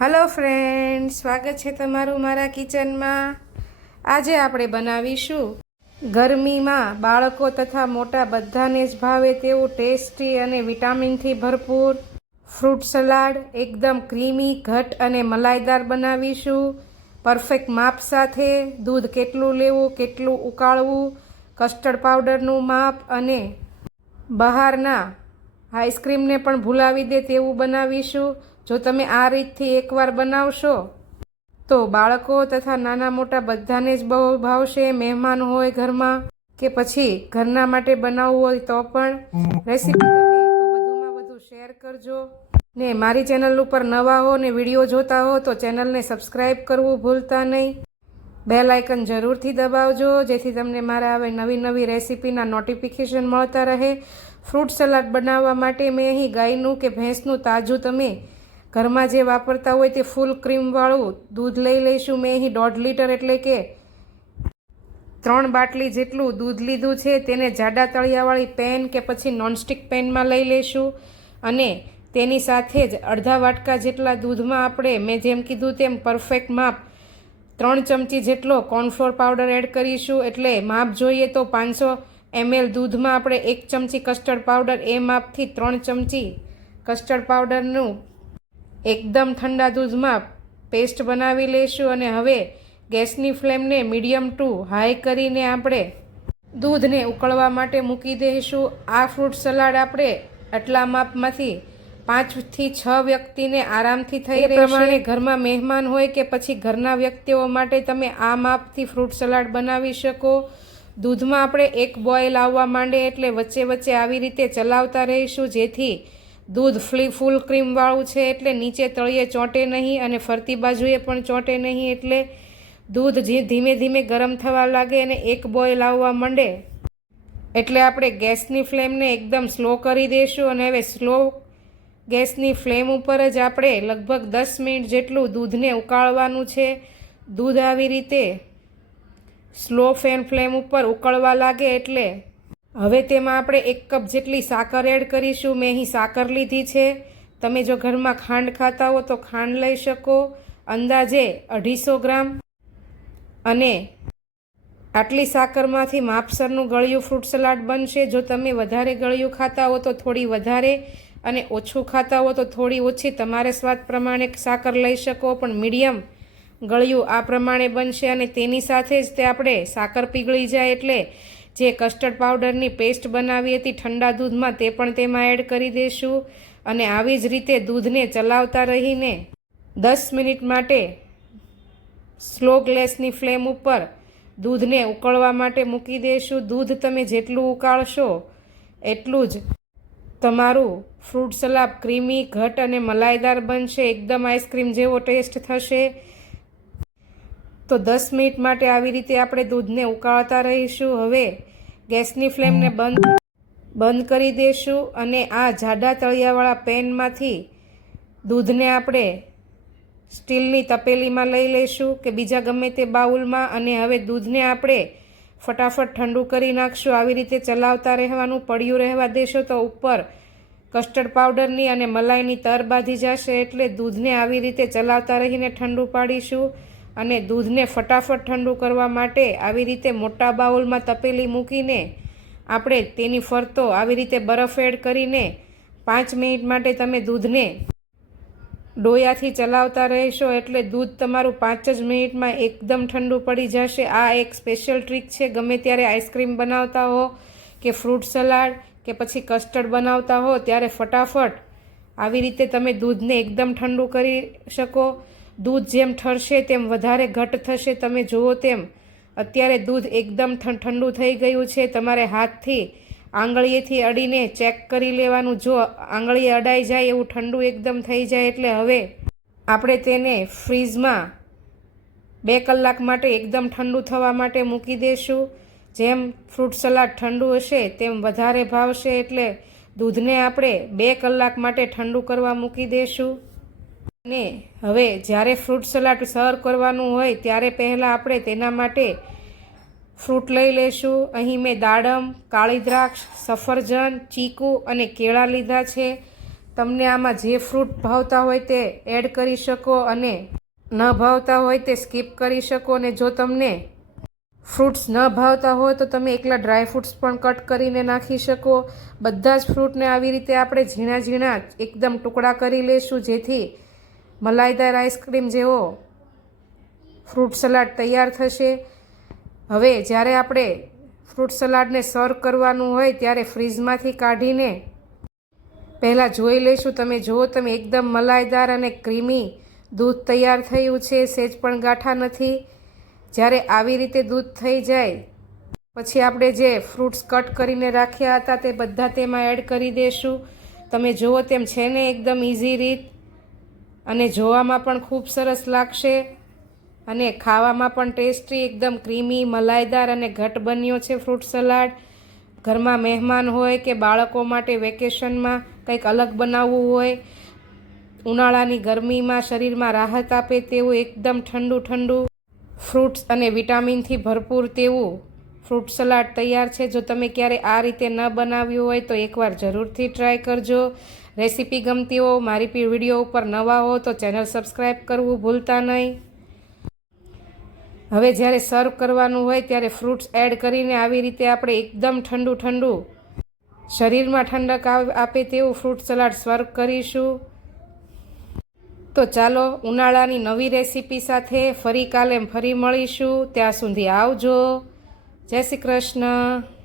Hello friend સ્વાગત છે તમારું મારા કિચનમાં. આજે આપણે બનાવીશું ગરમીમાં બાળકો તથા મોટા બધાને જ ભાવે તેવું ટેસ્ટી અને વિટામિનથી ભરપૂર ફ્રૂટ સલાડ, એકદમ ક્રીમી, ઘટ અને મલાઈદાર બનાવીશું. પરફેક્ટ માપ સાથે દૂધ કેટલું લેવું, કેટલું ઉકાળવું કસ્ટર્ડ પાવડરનું માપ અને બહારના આઈસ્ક્રીમને પણ ભૂલાવી દે તેવું બનાવીશું. જો તમે આ રીતથી એકવાર બનાવશો, તો બાળકો તથા નાના મોટા બધાને જ બહુ ભાવશે, મહેમાન હોય ઘરમાં કે પછી ઘરના માટે બનાવવું હોય તો પણ. રેસીપી વધુમાં વધુ શેર કરજો. ને મારી ચેનલ ઉપર નવા હો ને વીડિયો જોતા હો તો ચેનલને સબસ્ક્રાઈબ કરવું ભૂલતા નહીં. બેલ આઇકન જરૂરથી દબાવજો, જેથી તમને મારા હવે નવી નવી રેસીપીના નોટિફિકેશન મળતા રહે. ફ્રૂટ સલાડ બનાવવા માટે મેં અહીં ગાયનું કે ભેંસનું તાજું તમે ઘરમાં જે વાપરતા હોય તે ફૂલ ક્રીમવાળું દૂધ લઈ લઈશું મેં અહીં દોઢ લીટર એટલે કે ત્રણ બાટલી જેટલું દૂધ લીધું છે તેને જાડા તળિયાવાળી પેન કે પછી નોનસ્ટિક પેનમાં લઈ લઈશું. અને તેની સાથે જ અડધા વાટકા જેટલા દૂધમાં આપણે મેં જેમ કીધું તેમ પરફેક્ટ માપ ત્રણ ચમચી જેટલો કોર્નફ્લોર પાવડર એડ કરીશું. એટલે માપ જોઈએ તો પાંચસો એમએલ દૂધમાં આપણે એક ચમચી કસ્ટર્ડ પાવડર એ માપથી ત્રણ ચમચી કસ્ટર્ડ પાવડરનું એકદમ ઠંડા દૂધમાં પેસ્ટ બનાવી લઈશું અને હવે ગેસની ફ્લેમને મીડિયમ ટુ હાઈ કરીને આપણે દૂધને ઉકળવા માટે મૂકી દઈશું આ ફ્રૂટ સલાડ આપણે આટલા માપમાંથી પાંચથી છ વ્યક્તિને આરામથી થઈ પ્રમાણે ઘરમાં મહેમાન હોય કે પછી ઘરના વ્યક્તિઓ માટે તમે આ માપથી ફ્રૂટ સલાડ બનાવી શકો. દૂધમાં આપણે એક બોઇલ આવવા માંડે એટલે વચ્ચે વચ્ચે આવી રીતે ચલાવતા રહીશું જેથી દૂધ ફ્લી, ફૂલ ક્રીમવાળું છે એટલે નીચે તળિયે ચોંટે નહીં અને ફરતી બાજુએ પણ ચોંટે નહીં એટલે દૂધ ધીમે ધીમે ગરમ થવા લાગે અને એક બોઇલ આવવા માંડે. એટલે આપણે ગેસની ફ્લેમને એકદમ સ્લો કરી દઈશું અને હવે સ્લો ગેસની ફ્લેમ ઉપર જ આપણે લગભગ દસ મિનિટ જેટલું દૂધને ઉકાળવાનું છે. દૂધ આવી રીતે સ્લો ફેન ફ્લેમ ઉપર ઉકળવા લાગે એટલે હવે તેમાં આપણે એક કપ જેટલી સાકર એડ કરીશું, મેં અહીં સાકર લીધી છે. તમે જો ઘરમાં ખાંડ ખાતા હો તો ખાંડ લઈ શકો. અંદાજે અઢીસો ગ્રામ. અને આટલી સાકરમાંથી માપસરનું ગળ્યું ફ્રૂટ સલાડ બનશે. જો તમે વધારે ગળ્યું ખાતા હો તો થોડી વધારે અને ઓછું ખાતા હો તો થોડી ઓછી. તમારે સ્વાદ પ્રમાણે સાકર લઈ શકો, પણ મીડિયમ ગળ્યું આ પ્રમાણે બનશે અને તેની સાથે જ તે આપણે સાકર પીગળી જાય એટલે જે કસ્ટર્ડ પાવડરની પેસ્ટ બનાવી હતી ઠંડા દૂધમાં તે પણ તેમાં એડ કરી દઈશું અને આવી જ રીતે દૂધને ચલાવતા રહીને દસ મિનિટ માટે સ્લો ગ્લેસની ફ્લેમ ઉપર દૂધને ઉકળવા માટે મૂકી દઈશું દૂધ તમે જેટલું ઉકાળશો એટલું જ તમારું ફ્રૂટ સલાબ ક્રીમી ઘટ અને મલાઈદાર બનશે. એકદમ આઈસ્ક્રીમ જેવો ટેસ્ટ થશે. તો દસ મિનિટ માટે આવી રીતે આપણે દૂધને ઉકાળતા રહીશું. હવે ગેસની ફ્લેમને બંધ બંધ કરી દઈશું અને આ જાડા તળિયાવાળા પેનમાંથી દૂધને આપણે સ્ટીલની તપેલીમાં લઈ લઈશું કે બીજા ગમે તે બાઉલમાં અને હવે દૂધને આપણે ફટાફટ ઠંડુ કરી નાખશું. આવી રીતે ચલાવતા રહેવાનું પડ્યું રહેવા દેશો તો ઉપર કસ્ટર્ડ પાવડરની અને મલાઈની તર બાંધી જશે એટલે દૂધને આવી રીતે ચલાવતા રહીને ઠંડુ પાડીશું. અને દૂધને ફટાફટ ઠંડુ કરવા માટે આવી રીતે મોટા બાઉલમાં તપેલી મૂકીને આપણે તેની ફરતો આવી રીતે બરફ એડ કરીને પાંચ મિનિટ માટે તમે દૂધને ડોયાથી ચલાવતા રહેશો એટલે દૂધ તમારું પાંચ જ મિનિટમાં એકદમ ઠંડુ પડી જશે. આ એક સ્પેશિયલ ટ્રીક છે. ગમે ત્યારે આઈસ્ક્રીમ બનાવતા હો કે ફ્રૂટ સલાડ કે પછી કસ્ટર્ડ બનાવતા હો ત્યારે ફટાફટ આવી રીતે તમે દૂધને એકદમ ઠંડુ કરી શકો. દૂધ જેમ ઠરશે તેમ વધારે ઘટ થશે, તમે જુઓ તેમ. અત્યારે દૂધ એકદમ ઠંડુ થઈ ગયું છે. તમારે હાથથી આંગળીએથી અડીને ચેક કરી લેવાનું. જો આંગળીએ અડાઈ જાય એવું ઠંડુ એકદમ થઈ જાય એટલે હવે આપણે તેને ફ્રીઝમાં બે કલાક માટે એકદમ ઠંડુ થવા માટે મૂકી દઈશું જેમ ફ્રૂટ સલાડ ઠંડુ હશે, તેમ વધારે ભાવશે એટલે દૂધને આપણે બે કલાક માટે ઠંડુ કરવા મૂકી દઈશું અને હવે જ્યારે ફ્રૂટ સલાડ સર્વ કરવાનું હોય, ત્યારે પહેલાં આપણે તેના માટે ફ્રૂટ લઈ લઈશું. અહીં મેં દાડમ, કાળી દ્રાક્ષ, સફરજન, ચીકુ અને કેળા લીધા છે. તમને આમાં જે ફ્રૂટ ભાવતા હોય તે એડ કરી શકો અને ન ભાવતા હોય તે સ્કીપ કરી શકો. અને જો તમને ફ્રૂટ્સ ન ભાવતા હોય, તો તમે એકલા ડ્રાય ફ્રૂટ્સ પણ કટ કરીને નાખી શકો. બધા જ ફ્રૂટને આવી રીતે આપણે ઝીણા ઝીણા એકદમ ટુકડા કરી લઈશું, જેથી મલાઈદાર આઈસ્ક્રીમ જેવો ફ્રૂટ સલાડ તૈયાર થશે. હવે જ્યારે આપણે ફ્રૂટ સલાડને સર્વ કરવાનું હોય ત્યારે ફ્રીજમાંથી કાઢીને પહેલાં જોઈ લઈશું. તમે જુઓ, તમે એકદમ મલાઈદાર અને ક્રીમી દૂધ તૈયાર થયું છે. સેજ પણ ગાંઠા નથી. જ્યારે આવી રીતે દૂધ થઈ જાય, પછી આપણે જે ફ્રૂટ્સ કટ કરીને રાખ્યા હતા તે બધા તેમાં એડ કરી દઈશું તમે જુઓ તેમ છે ને એકદમ ઇઝી રીત. અને જોવામાં પણ ખૂબ સરસ લાગશે. અને ખાવામાં પણ ટેસ્ટી, એકદમ ક્રીમી, મલાઈદાર અને ઘટ બન્યો છે ફ્રૂટ સલાડ. ઘરમાં મહેમાન હોય કે બાળકો માટે વેકેશનમાં કંઈક અલગ બનાવવું હોય, ઉનાળાની ગરમીમાં શરીરમાં રાહત આપે તેવું એકદમ ઠંડુ ઠંડુ ફ્રૂટ્સ અને વિટામિનથી ભરપૂર તેવું ફ્રૂટ સલાડ તૈયાર છે. જો તમે ક્યારે આ રીતે ન બનાવ્યું હોય તો એકવાર જરૂરથી ટ્રાય કરજો. રેસીપી ગમતી હો મારી વીડિયો ઉપર નવા હો તો ચેનલ સબસ્ક્રાઈબ કરવું ભૂલતા નહીં. હવે જ્યારે સર્વ કરવાનું હોય ત્યારે ફ્રૂટ્સ એડ કરીને આવી રીતે આપણે એકદમ ઠંડુ ઠંડુ શરીરમાં ઠંડક આપે તેવું ફ્રૂટ સલાડ સર્વ કરીશું. તો ચાલો ઉનાળાની નવી રેસીપી સાથે ફરી કાલે ફરી મળીશું. ત્યાં સુધી આવજો. જય શ્રી કૃષ્ણ.